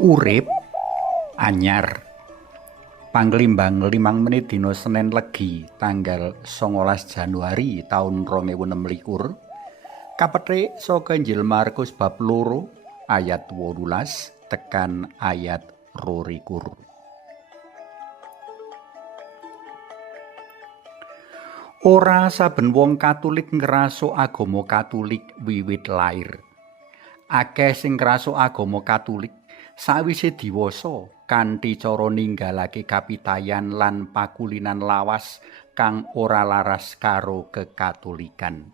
Urip anyar Panglimbang 5 menit dina Senin Legi tanggal 19 Januari taun 2026 kapethik saka Injil Markus bab 2 ayat 18 tekan ayat 22. Ora saben wong Katulik ngrasuk agama Katulik wiwit lair. Akeh sing ngrasuk agama Katulik sawise diwasa kanthi cara ninggalake kapitayan lan pakulinan lawas kang ora laras karo kekatulikan.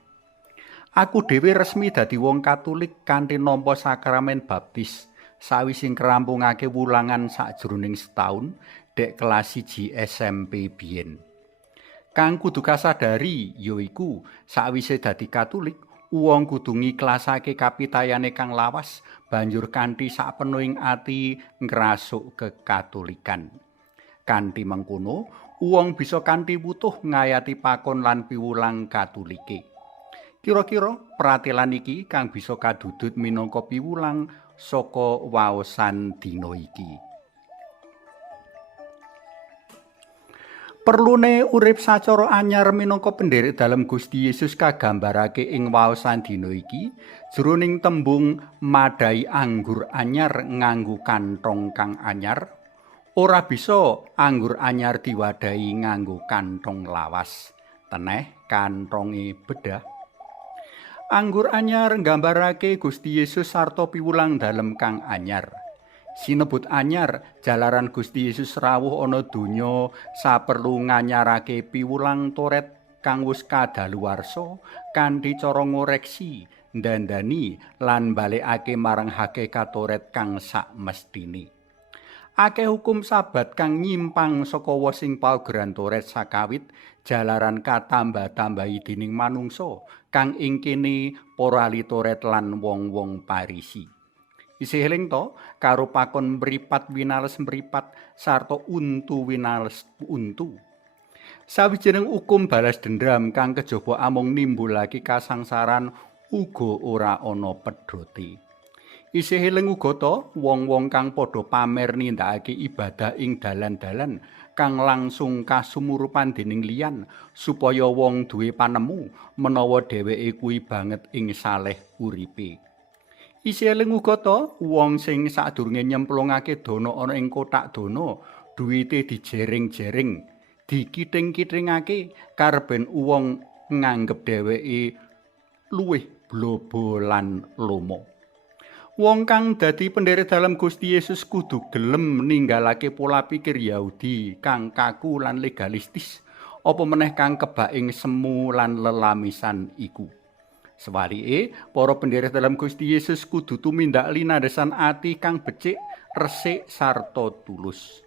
Aku dhewe resmi dadi wong Katulik kanthi nampa sakramen baptis sawise ngrampungake wulangan sajroning setahun dek kelas 1 SMP biyen. Kang kudu kasadari yaiku sawise dadi Katulik wong kudu ngiklasake kapitayane kang lawas banjur kanthi sapenuhing ati ngrasuk kekatulikan. Kanthi mengkono wong bisa kanthi wutuh ngayati pakon lan piwulang Katulike. Kira-kira pratelan iki kang bisa kadudut minangka piwulang saka waosan dina iki. Perlune urip sacara anyar minangka pendherek dalem Gusti Yesus kagambarake ing waosan dina iki jroning tembung madai anggur anyar nganggo kanthong kang anyar. Ora bisa anggur anyar diwadahi nganggo kanthong lawas. Teneh kanthonge bedah. Anggur anyar nggambarake Gusti Yesus sarta piwulang dalem kang anyar. Sinebut anyar jalaran Gusti Yesus rawuh ana donya saperlu nganyarake piwulang Toret kang wis kadaluwarsa kanthi cara ngoreksi, ndandani lan balekake marang hakikat Toret kang sakmestine. Akeh hukum sabat kang nyimpang saka sing paugeran Toret sakawit jalaran katambah-tambahi dening manungsa kang ing kene para ahli Toret lan wong-wong Parisi. Isih eling to karo pakon mripat winales mripat sarta untu winales untu. Sawijining hukum balas dendam kang kejaba amung nimbulake kasangsaran uga ora ana pedhote. Isih eling uga to wong-wong kang padha pamer nindakake ibadah ing dalan-dalan kang langsung kasumurupan dening liyan supaya wong duwe panemu menawa dheweke kuwi banget ing saleh uripe. Isih eling uga to wong sing sadurunge nyemplungake dana ana ing kotak dana, duwite dijering-jering, dikiting-kitingake karben wong nganggep dheweke luwih blobo lan lomo. Wong kang dadi pendherek dalem Gusti Yesus kudu gelem ninggalake pola pikir Yahudi kang kaku lan legalistis, apa meneh kang kebak ing semu lan lelamisan iku. Sewalike, para pendherek dalam Gusti Yesus kudu tumindak linandesan ati kang becik, resik sarta tulus.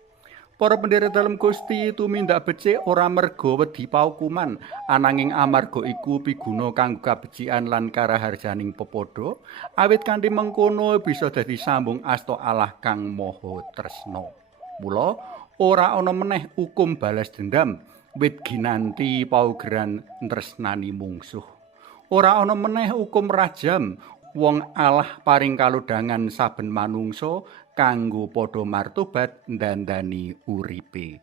Para pendherek dalam Gusti tumindak becik ora merga wedi paukuman, ananging amarga iku piguna kanggo kabecikan lan karaharjaning pepadha, awit kanthi mengkono bisa dadi sambung asta Allah kang maha tresna. Mula ora ana meneh hukum balas dendam, wit ginanti paugeran tresnani mungsuh. Ora ana meneh hukum rajam, wong Allah paring kalodhangan saben manungsa kanggo padha martobat ndandani uripe.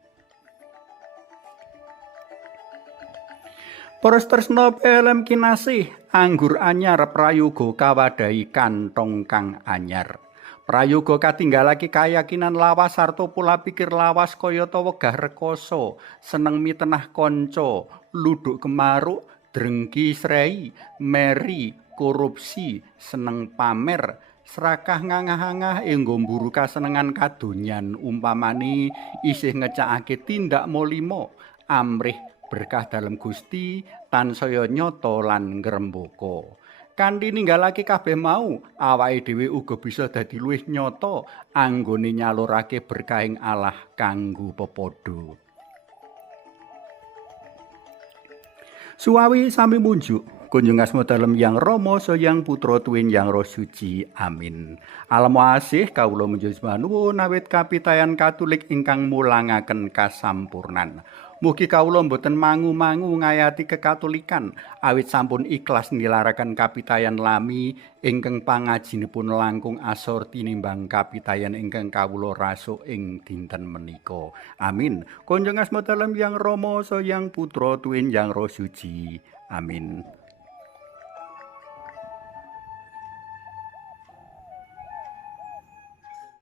Para tresna pelem kinasih, anggur anyar prayoga kawadahi kanthong kang anyar. Prayoga katinggalake kayakinan lawas sarta pola pikir lawas kayata wegah rekoso, seneng mitenah kanca, luduk kemaruk, drengki srei, meri, korupsi, seneng pamer, serakah ngangah-angah enggo mburu kasenengan kadonyan umpamane isih ngecakake tindak molimo, amrih berkah dalem Gusti tansaya nyata lan ngrembaka. Kanthi ninggalake kabeh mau, awake dhewe uga bisa dadi luwih nyata anggone nyalurake berkahing Allah kanggo pepadha. Suwawi sami munjuk, kunjung asma dalem Yang Rama Sayang Putra Tuwin Yang Roh Suci. Amin. Alam asih kawula menjus manuwun awit kapitayan Katulik ingkang mulangaken kasampurnan. Mugi kawula boten mangu-mangu ngayati kekatolikan awit sampun ikhlas nilaraken kapitayan lami ingkang pangajinipun langkung asor tinimbang kapitayan ingkang kawula rasuk ing dinten menika. Amin. Konjong asma dalem Yang Rama sayang Putra tuwin Yang Roh Suci. Amin.